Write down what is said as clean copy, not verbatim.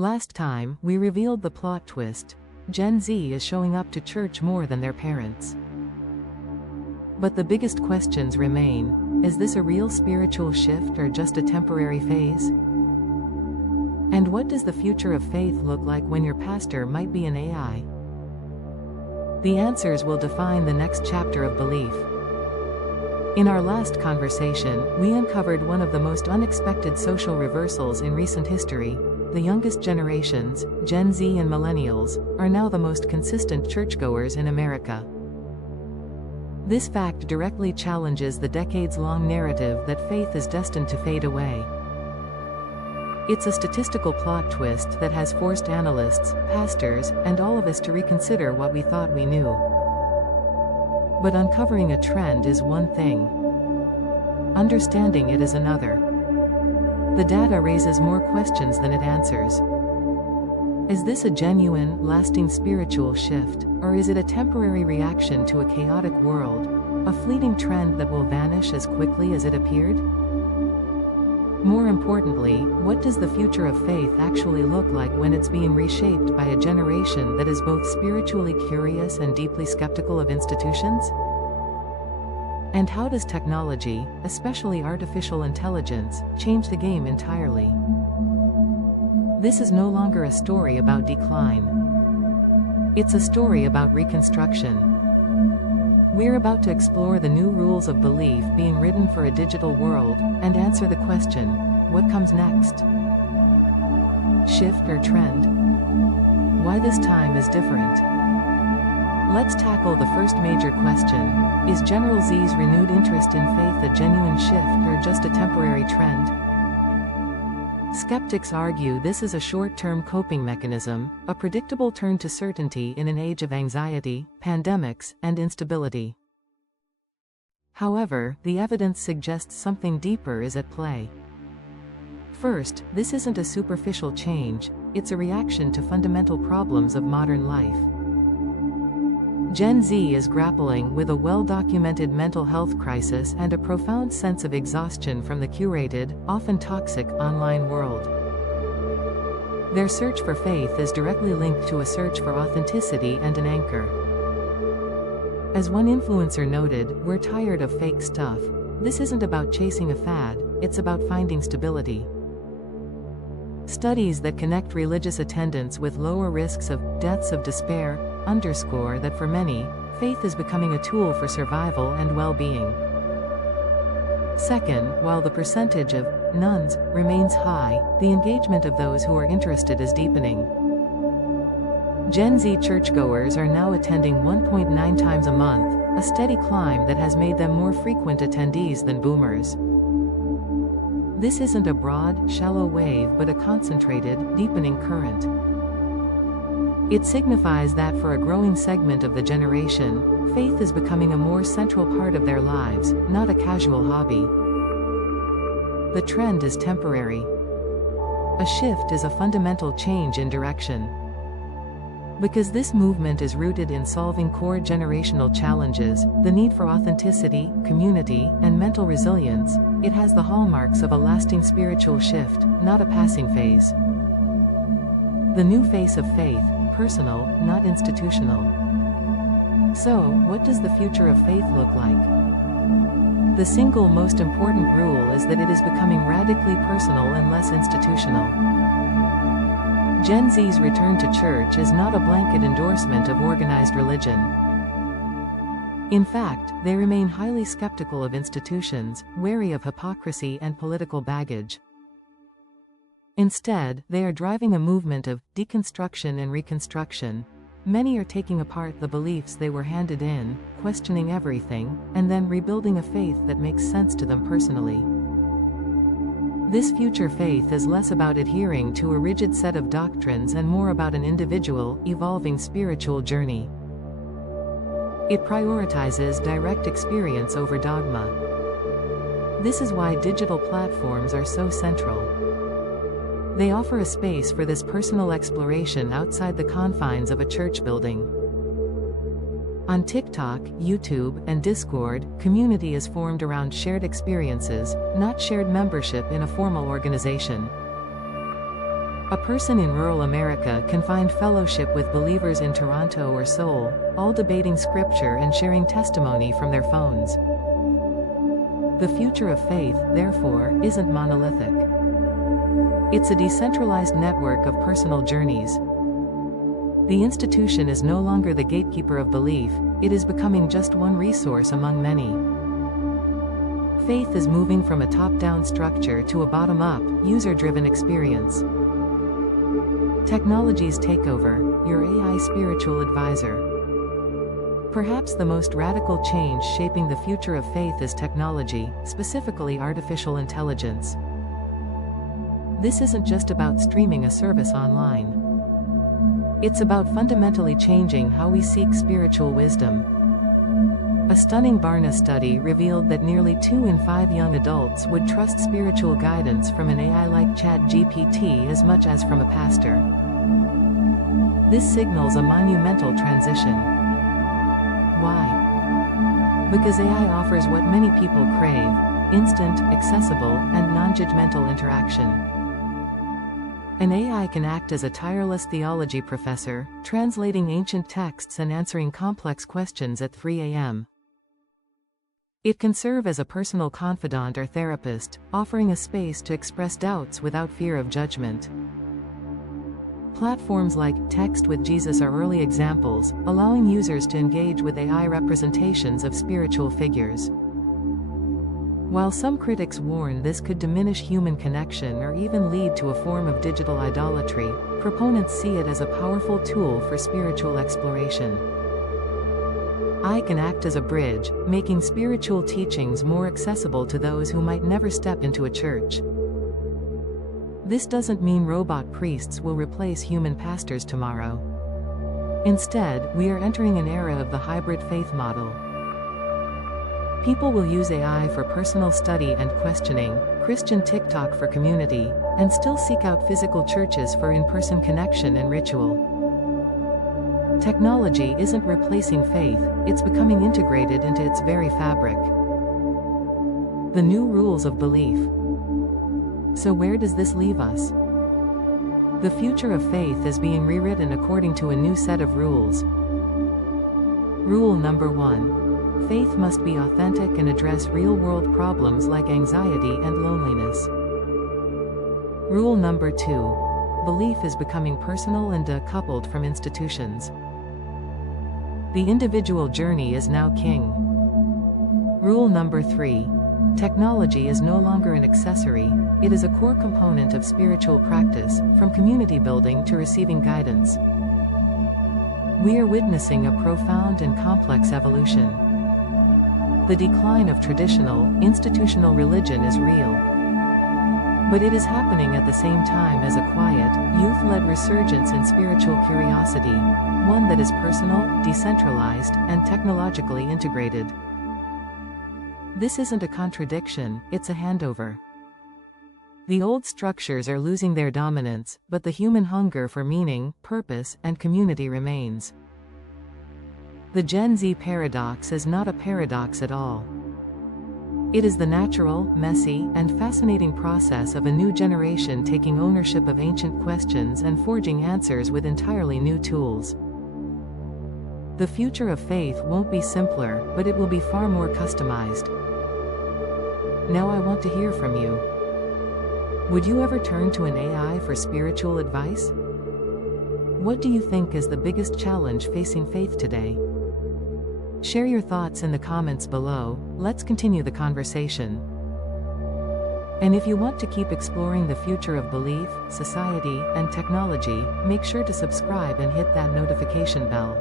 Last time, we revealed the plot twist. Gen Z is showing up to church more than their parents. But the biggest questions remain. Is this a real spiritual shift or just a temporary phase? And what does the future of faith look like when your pastor might be an AI? The answers will define the next chapter of belief. In our last conversation, we uncovered one of the most unexpected social reversals in recent history. The youngest generations, Gen Z and Millennials, are now the most consistent churchgoers in America. This fact directly challenges the decades-long narrative that faith is destined to fade away. It's a statistical plot twist that has forced analysts, pastors, and all of us to reconsider what we thought we knew. But uncovering a trend is one thing. Understanding it is another. The data raises more questions than it answers. Is this a genuine, lasting spiritual shift, or is it a temporary reaction to a chaotic world, a fleeting trend that will vanish as quickly as it appeared? More importantly, what does the future of faith actually look like when it's being reshaped by a generation that is both spiritually curious and deeply skeptical of institutions? And how does technology, especially artificial intelligence, change the game entirely? This is no longer a story about decline. It's a story about reconstruction. We're about to explore the new rules of belief being written for a digital world, and answer the question, what comes next? Shift or trend? Why this time is different? Let's tackle the first major question. Is General Z's renewed interest in faith a genuine shift or just a temporary trend? Skeptics argue this is a short-term coping mechanism, a predictable turn to certainty in an age of anxiety, pandemics, and instability. However, the evidence suggests something deeper is at play. First, this isn't a superficial change, it's a reaction to fundamental problems of modern life. Gen Z is grappling with a well-documented mental health crisis and a profound sense of exhaustion from the curated, often toxic, online world. Their search for faith is directly linked to a search for authenticity and an anchor. As one influencer noted, "We're tired of fake stuff. This isn't about chasing a fad, it's about finding stability." Studies that connect religious attendance with lower risks of deaths of despair underscore that for many, faith is becoming a tool for survival and well-being. Second, while the percentage of nones remains high, the engagement of those who are interested is deepening. Gen Z churchgoers are now attending 1.9 times a month, a steady climb that has made them more frequent attendees than boomers. This isn't a broad, shallow wave but a concentrated, deepening current. It signifies that for a growing segment of the generation, faith is becoming a more central part of their lives, not a casual hobby. The trend is temporary. A shift is a fundamental change in direction. Because this movement is rooted in solving core generational challenges, the need for authenticity, community, and mental resilience, it has the hallmarks of a lasting spiritual shift, not a passing phase. The new face of faith, personal, not institutional. So, what does the future of faith look like? The single most important rule is that it is becoming radically personal and less institutional. Gen Z's return to church is not a blanket endorsement of organized religion. In fact, they remain highly skeptical of institutions, wary of hypocrisy and political baggage. Instead, they are driving a movement of deconstruction and reconstruction. Many are taking apart the beliefs they were handed in, questioning everything, and then rebuilding a faith that makes sense to them personally. This future faith is less about adhering to a rigid set of doctrines and more about an individual, evolving spiritual journey. It prioritizes direct experience over dogma. This is why digital platforms are so central. They offer a space for this personal exploration outside the confines of a church building. On TikTok, YouTube, and Discord, community is formed around shared experiences, not shared membership in a formal organization. A person in rural America can find fellowship with believers in Toronto or Seoul, all debating scripture and sharing testimony from their phones. The future of faith, therefore, isn't monolithic. It's a decentralized network of personal journeys. The institution is no longer the gatekeeper of belief, it is becoming just one resource among many. Faith is moving from a top-down structure to a bottom-up, user-driven experience. Technology's takeover, your AI spiritual advisor. Perhaps the most radical change shaping the future of faith is technology, specifically artificial intelligence. This isn't just about streaming a service online. It's about fundamentally changing how we seek spiritual wisdom. A stunning Barna study revealed that nearly 2 in 5 young adults would trust spiritual guidance from an AI like ChatGPT as much as from a pastor. This signals a monumental transition. Why? Because AI offers what many people crave: instant, accessible, and non-judgmental interaction. An AI can act as a tireless theology professor, translating ancient texts and answering complex questions at 3 a.m. It can serve as a personal confidant or therapist, offering a space to express doubts without fear of judgment. Platforms like Text with Jesus are early examples, allowing users to engage with AI representations of spiritual figures. While some critics warn this could diminish human connection or even lead to a form of digital idolatry, proponents see it as a powerful tool for spiritual exploration. AI can act as a bridge, making spiritual teachings more accessible to those who might never step into a church. This doesn't mean robot priests will replace human pastors tomorrow. Instead, we are entering an era of the hybrid faith model. People will use AI for personal study and questioning, Christian TikTok for community, and still seek out physical churches for in-person connection and ritual. Technology isn't replacing faith, it's becoming integrated into its very fabric. The new rules of belief. So where does this leave us? The future of faith is being rewritten according to a new set of rules. Rule number 1. Faith must be authentic and address real-world problems like anxiety and loneliness. Rule number 2. Belief is becoming personal and decoupled from institutions. The individual journey is now king. Rule number 3. Technology is no longer an accessory, it is a core component of spiritual practice, from community building to receiving guidance. We are witnessing a profound and complex evolution. The decline of traditional, institutional religion is real. But it is happening at the same time as a quiet, youth-led resurgence in spiritual curiosity, one that is personal, decentralized, and technologically integrated. This isn't a contradiction, it's a handover. The old structures are losing their dominance, but the human hunger for meaning, purpose, and community remains. The Gen Z paradox is not a paradox at all. It is the natural, messy, and fascinating process of a new generation taking ownership of ancient questions and forging answers with entirely new tools. The future of faith won't be simpler, but it will be far more customized. Now I want to hear from you. Would you ever turn to an AI for spiritual advice? What do you think is the biggest challenge facing faith today? Share your thoughts in the comments below, let's continue the conversation. And if you want to keep exploring the future of belief, society, and technology, make sure to subscribe and hit that notification bell.